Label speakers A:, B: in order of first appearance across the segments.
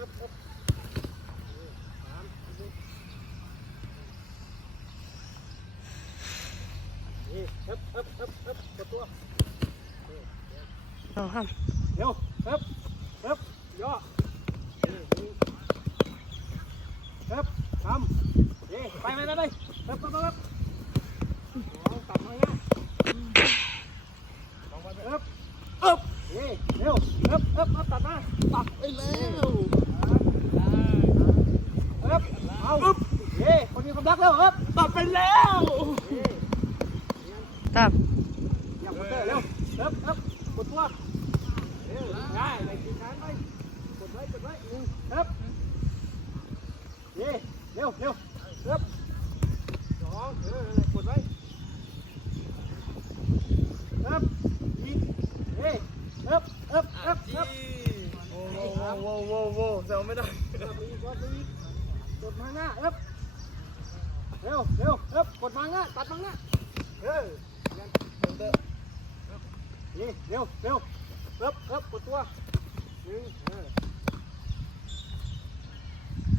A: เอาครับเดี๋ยว
B: ครับ
A: ครับย่อครับทำเอ๊ไปไปไปไปครับครับครับลองตัดมาเงี้ยลองไปครับเอ๊เร็วครับครับครับตัด
B: มา
A: ตัดไปเลย เร็วฮึบสองเออนั่นแหละกดไว้ฮึบอีกนี่ฮึบฮึบฮึบฮึบ
C: โอ้โหโว้โว้โว้แซวไม่ได้
A: ฮึบอีกฮึบอีกกดมาหน้าฮึบเร็วเร็วฮึบกดมาหน้าตัดมาหน้าเออนี่เร็วเร็วเรับรับกดตัวหนึ่งเออ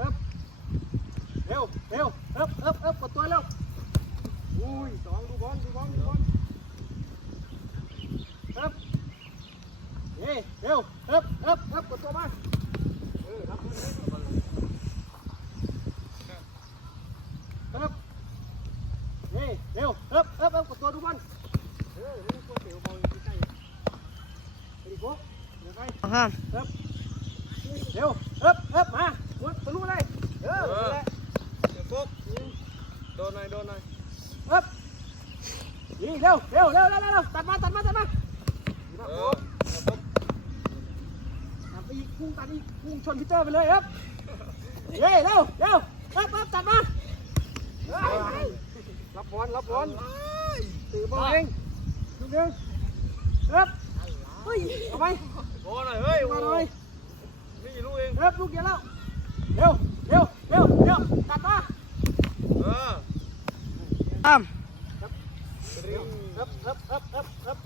A: รับเร็วเร็วรับรับรับกดตัวเร็วอุ้ยสองดูบอลดูบอลดูบอลรับนี่เร็วรับรับรับกดตัวมาเออรับมันเลยรับนี่เร็วรับรับรับกดตัวดูบอลเออนี่ตัวเต๋อบอลอยู่ใกล้ๆไปดิโก้ เดี๋ยวไป
B: เอาครับ
A: ครับเร็วเอิบเอิบมาวนทะลุเลยเออนั่นแหละ
C: เดี๋ยวฟุกโดนหน่อยโดนหน่อย
A: เอิบนี่เร็วเร็วเร็วเร็วเร็วตัดมาตัดมาตัดมาดีมาก
C: เอ
A: ค
C: อ
A: รับตัดไปอีกพุ่งตัดอีกพุ่งชนพีเตอร์ไปเลยครับเย้เร็วเร็วเอิบเอิบตัดมาเฮ้ยรับบอลรับบอลตื่นบอลเองลูกหนึ่งเอิบเฮ้ยเอาไป
C: โดนหน่อยเฮ้ย
A: มาหน่อย
C: นี่ลูกเอง
A: เอิบลูกเดียวแล้วเร็วเร็วเร็วเร็วตัดมา
C: เออ
B: ตาม
A: เร็วเอิบเอิบเอิบเอิบเอิบ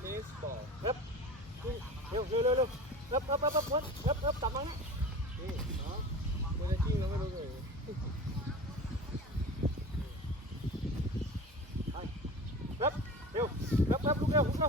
C: เบสบอล
A: เอิบเร็วเร็วเร็วเร็วเอิบเอิบเอิบเอิบเอิบเอิบเอิบตัดมาเนี่ยนี่สอง
C: มันจะกิ้งเราไม่รู้เลย
A: 야, 오지마.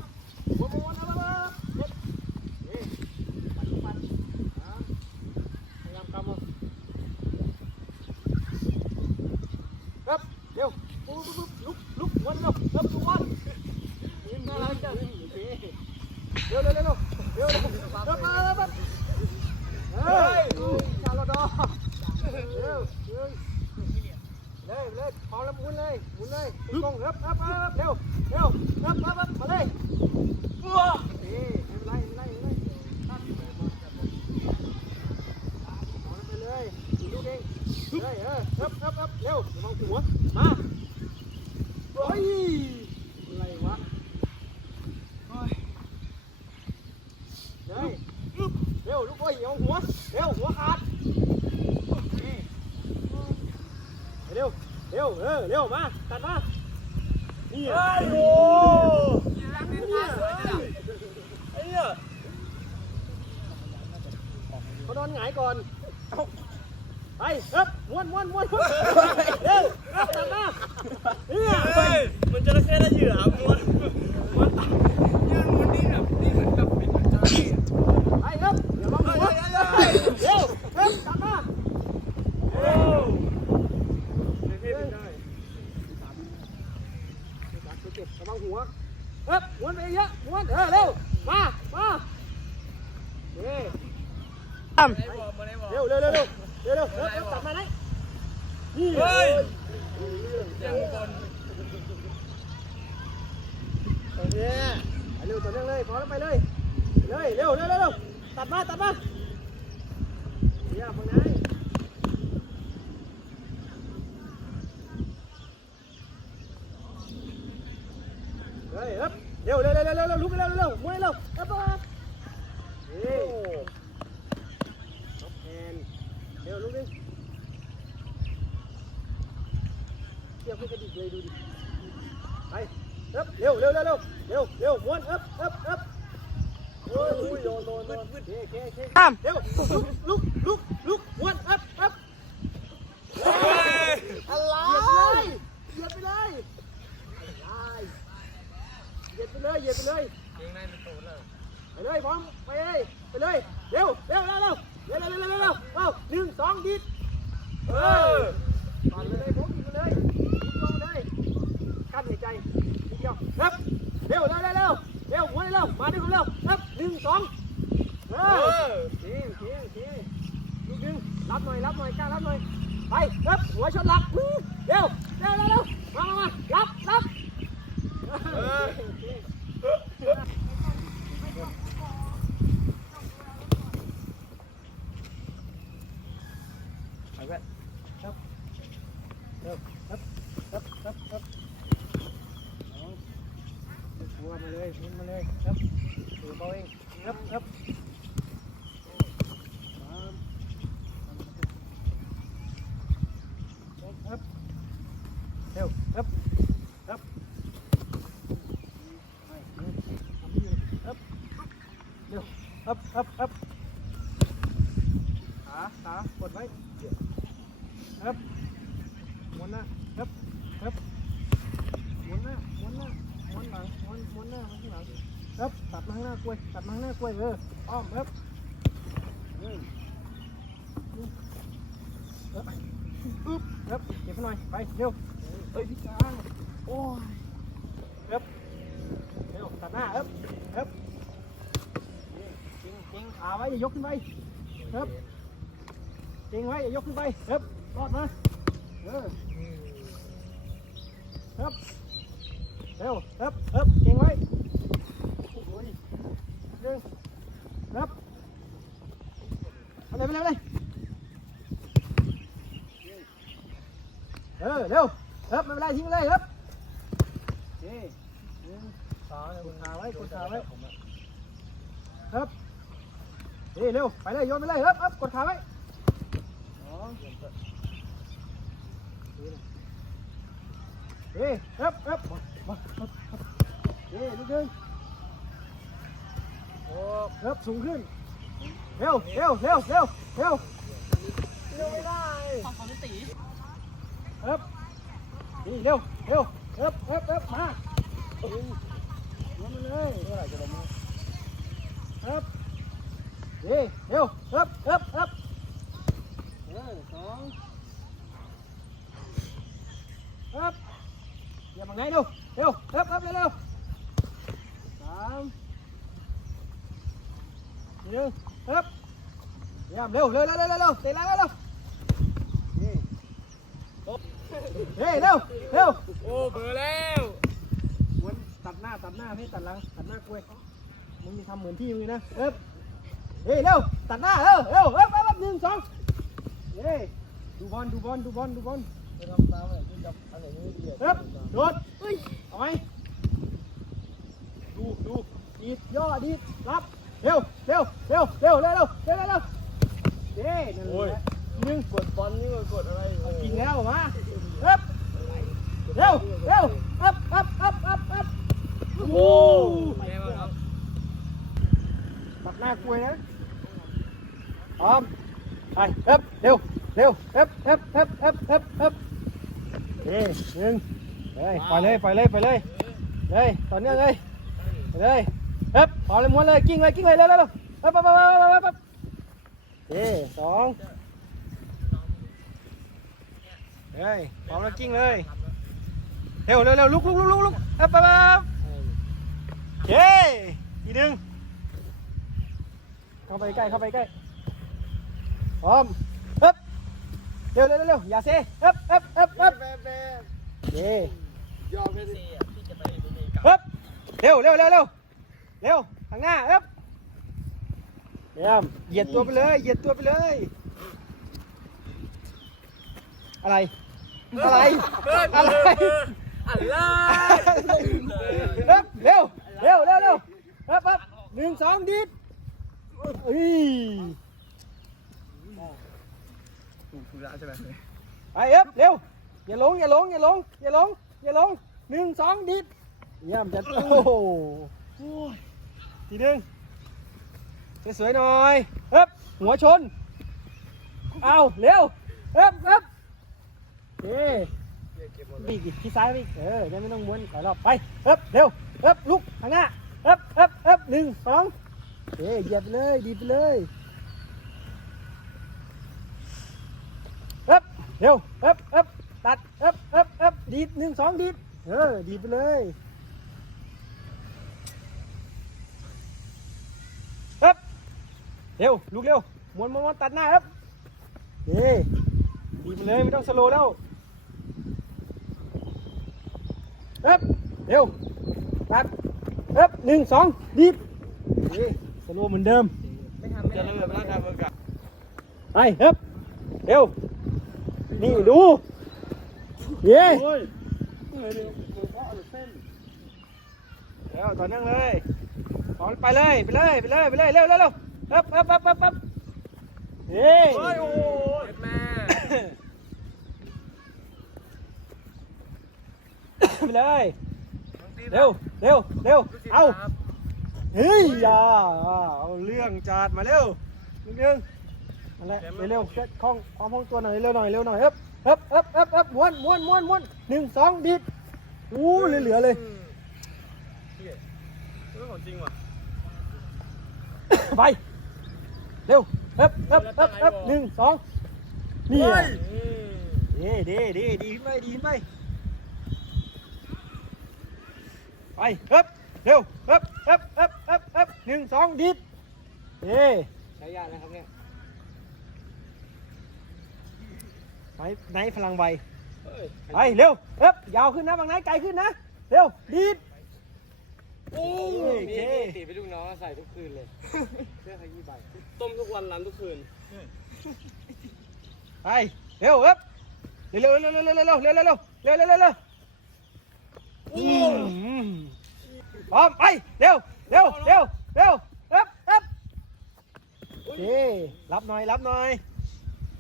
A: เองเฮ้ยเออครับครับครับเร็วระวังหัว มาเฮ้ยอะไรวะเฮ้ยเฮ้ยเร็วลูกโอ้ยเอาหัว เร็วหัวขาด เร็ว เร็ว เออ เร็ว มา ตัดมานี่ไอ้โอ้เนี่ย
C: ไอ้เนี่ย
A: เขานอนหงายก่อน เอาไปครับม้วนม้วนม้วนเร็วครับตัดมาเนี่ย
C: เฮ้ยมันจะได้แค่ได้เหยื่อม้วนม้วนยืนมันนี่แบบนี่เหมือนแบบเป็นจระเข้
A: ไปครับเดี๋ยวลองหัวเร็วครับตัดมา
C: โอ้จระเข้เป็นได้
A: เก็บระวังหัวครับม้วนไปเยอะม้วนเออเร็วมามาเฮ้
B: ตาม
C: ไอ้บอลมาไอ้บอล
A: เร็วเร็วเร็ว เร็วเร็วเร็วเร็วเร็วตัดมาไหนนี่
C: เฮ้ย
A: เยั
C: งบอล
A: โอเคไปเร็วต่อเนื่องเลยพอแล้วไปเลยเลยเร็วเร็วเร็วเร็วตัดมาตัดมาเดี๋ยวมึงไหนเฮ้ยครับเร็วเร็วเร็วเร็วเร็วลุกเร็วเร็วเร็วม้วนเร็วครับ ร็วลูกดิเชือ
B: กไม่
A: กระ
C: ดิก
A: เลยดูดิ ไปเร็วเร็วเร็วเร็วเร็วเร็วม้วนอัพอัพอัพโอ้ยโดนโดนโดนเร็วเร็วลุกลุกลุกลุก เร็วหัวเร็วมาด้วยกันเร็วครับหนึ่งสองเออโอเคโอเคโอเคลูกดึงรับหน่อยรับหน่อยกล้ารับหน่อยไปครับหัวชนหลักเร็วเร็วเร็วเร็วมามามารับรับเออโอเค ไปเว้ยครับครับครับครับครับครับเอาหัวมาเลยหมุนมาเลย ครับถือเบาเองครับครับครับครับเร็วครับครับครับเร็วครับครับครับขาขากดไว้ครับหมุนหน้าครับครับหมุนหน้าหมุนหน้าหมุนหลังหมุนหมุนหน้ามาข้างหลัง มาข้างหน้ากล้วยตัดมาข้างหน้ากล้วยเอออ้อมครับอืมอืมครับอึ๊บครับเก็บให้หน่อยไปเร็วเอ้ยพี่กลางโอ้ยครับเร็วตัดหน้าครับครับเก่งเก่งขาไว้อย่ายกขึ้นไปครับเก่งไว้อย่ายกขึ้นไปครับรอดนะเออครับเร็วครับครับเก่งไว้ ดึงครับอาเลยไปเลยไปเลยเออเร็วครับไม่เป็นไรทิ้งไปเลยครับโอเคหนึ่งสองกดขาไว้กดขาไว้ครับเฮ้เร็วไปเลยโยนไปเลยครับครับกดขาไว้สองเฮ้ครับครับมามาครับครับเฮ้ลุกขึ้น โอ้ครับสูงขึ้น เร็วเร็วเร็วเร็วเร็วเร็วไม่ได้
C: ของของตี
A: ครับนี่เร็วเร็วครับครับครับมาลงมาเลยเมื่อไหร่จะลงมาครับเฮ้ยเร็วครับครับครับเออสองครับอย่ามาไงดูเร็วครับครับเร็วเร็วสาม หนึ่งครับเยี่ยมเร็วเร็วเร็วเร็วเร็วเตะแรงเร็วเร็วนี่เฮ้ยเร็วเร็ว
C: โอ้เบอร์แล้ว
A: วนตัดหน้าตัดหน้าไม่ตัดหลังตัดหน้ากล้วยมึงทำเหมือนที่มึงนะเอ๊บเฮ้ยเร็วตัดหน้าเร็วเร็วเอ๊บเอ๊บเอ๊บหนึ่งสองเฮ้ยดูบอลดูบอลดูบอลดูบอล
C: จะทำตามอะไรที่จับอันไหนนี่เดียว
A: ครับโดดเฮ้ยเอาไหมดูดูดีดย่อดีดรับ เร็วเร็วเร็วเร็วเร็วเร็วเร็วเร็วเร็วเย้นั่นแหละหนึ่ง
C: กดบอลนี่มันกดอะไร
A: เอากินแล้วมาครับเร็วเร็วอัพอัพอัพอัพอัพโอ้โห
C: แย่มากครับ
A: ตัดหน้ากล้วยนะพร้อมไปครับเร็วเร็วครับครับครับครับครับครับเย้หนึ่งเฮ้ยปล่อยเลยปล่อยเลยปล่อยเลยเลยต่อเนื่องเลยไปเลย ครับต่อเลยม้วนเลยกิ้งเลยกิ้งเลยเร็วเร็วเร็วปั๊บปั๊บปั๊บปั๊บปั๊บปั๊บเอ้สองเฮ้ยพร้อมแล้วกิ้งเลยเร็วเร็วเร็วลุกลุกลุกลุกลุกปั๊บปั๊บปั๊บเย้ทีหนึ่งเข้าไปใกล้เข้าไปใกล้พร้อมปั๊บเร็วเร็วเร็วเร็วอย่าเซ่ปั๊บปั๊บปั๊บปั๊บ
C: แบ๊ะแบ๊ะ
A: เย้
C: ยอมเลยที่จะไปตัวนี้กับ
A: ปึ๊บเร็วเร็วเร็วเร็ว เร็วทางหน้าปึ๊บเยี่ยมเหยียดตัวไปเลย เหยียดตัวไปเลย อะไร อะไร อะไร
C: อะไร
A: ปึ๊บเร็ว เร็วเร็วเร็วปึ๊บปึ๊บหนึ่งสองดิดอุ้ย
C: ถูกแล้วใช่ไหม
A: ไปเอ๊บเร็ว อย่าลง อย่าลง อย่าลง อย่าลง อย่าลงหนึ่งสองดิดเยี่ยมจัดโอ้โห ทีหนึ่งสวยๆหน่อยเอ๊บหัวชน เอาเร็วเอ๊บเอ๊บเอ๊บีกอีกที่ซ้ายไปอีเออยังไม่ต้องม้วนขอรอบไปเอ๊บเร็วเอ๊บลุกข้างหน้าเอ๊บเอ๊บเอ๊บหนึ่งสองเอ๊เหยียบไปเลยดีไปเลยเอ๊บเร็วเอ๊บเอ๊บตัดเอ๊บเอ๊บเอ๊บดีดหนึ่งสองดีดเออดีไปเลยเอ๊บ เร็วลุกเร็วม้วนม้วนม้วนตัดหน้าเอ๊บเอ๊ดีไปเลยไม่ต้องสโลว์แล้วเอ๊บเร็วตัดเอ๊บหนึ่งสองดีดนี่สโลว์เหมือนเดิม
C: จะเริ่มแล้วครับเมื่อกี้
A: ไปเอ๊บเร็วนี่ดูเย้
C: เดี๋ยวผมเพาะหรือเส้น
A: เร็วต่อเนื่องเลยสอไปเลย ไปเลย ไปเลย ไปเลย เร็วเร็ว เร็วเอ๊บเอ๊บเอ๊บเอ๊บเอ๊บเฮ้ย
C: โอ้ย โอ้ยแม่
A: ไปเลย เร็ว เร็ว เร็ว เอาเฮ้ยอย่าเอาเรื่องจัดมาเร็วนิดนึงนั่นแหละเร็วๆเซ็ตคล่องความคล่องตัวหน่อยเร็วหน่อยเร็วหน่อยเอ๊บเอ๊บเอ๊บเอ๊บเอ๊บม้วนม้วนม้วนม้วนหนึ่งสองดิดอู้เหลือๆเลย
C: เรื่องของจริงว่ะ
A: ไป เร็วเอ๊บเอ๊บเอ๊บเอ๊บหนึ่งสองนี่อะดีดีดีดีขึ้นไปดีขึ้นไปไปเอ๊บเร็วเอ๊บเอ๊บเอ๊บเอ๊บเอ๊บหนึ่งสองดิดเอ้ใช้ยากนะครับเนี่ยไปไหนพลังใบไปเร็วเอ๊บยาวขึ้นนะบางไหนไกลขึ้นนะ เร็วดีด
C: โอ้
A: โอเค
D: ตีไปลูกน้องใส่ทุกคืนเลยเสื้อขยี้ใบ
C: ต้มทุกวันรันทุกคืน
A: ไปเร็วเอ๊บเร็วเร็วเร็วเร็วเร็วเร็วเร็วเร็วเร็วเร็วเร็วเร็วเร็วพร้อมไปเร็วเร็วเร็วเร็วเอ๊บเอ๊บโอเครับหน่อยรับหน่อย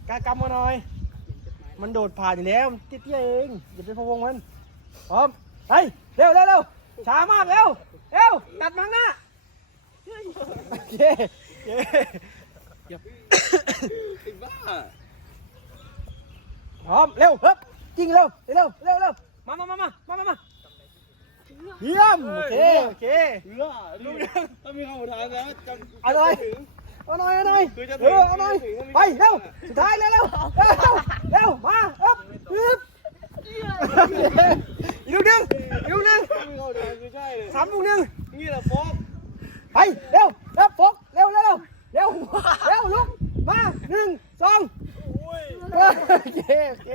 A: กากำมาหน่อย มันโดดผ่านอยู่แล้วเตี้ยเองอย่าไปพะวงมันพร้อมไปเร็วเร็วเร็วช้ามากเร็ว เร็วตัดมังหน้าเย้เย้
C: ไอ้บ้า
A: พร้อมเร็วเฮ้ยยิงเร็วเร็วเร็วเร็วมามามามามามาเยี่ยมโอเคโอเค
C: เรือดูถ้ามีคำอุทานนะจะ
A: เอาหน่อยเอาหน่อยเอาหน่อย
C: อจะ
A: เออเอาหน่อยไปเร็วสุดท้ายเร็วเร็วเร็วเร็วมาอึ๊บอึ๊บ อีกลูกหนึ่งอีกลูกหนึ่ง
C: สามลูกหนึ่งนี่แหละฟอกไปเร็ว
A: เร็วฟอกเร็ว
C: เร็วเร็วเร็วลุกมาหนึ่งสอง
A: โอเคโอเค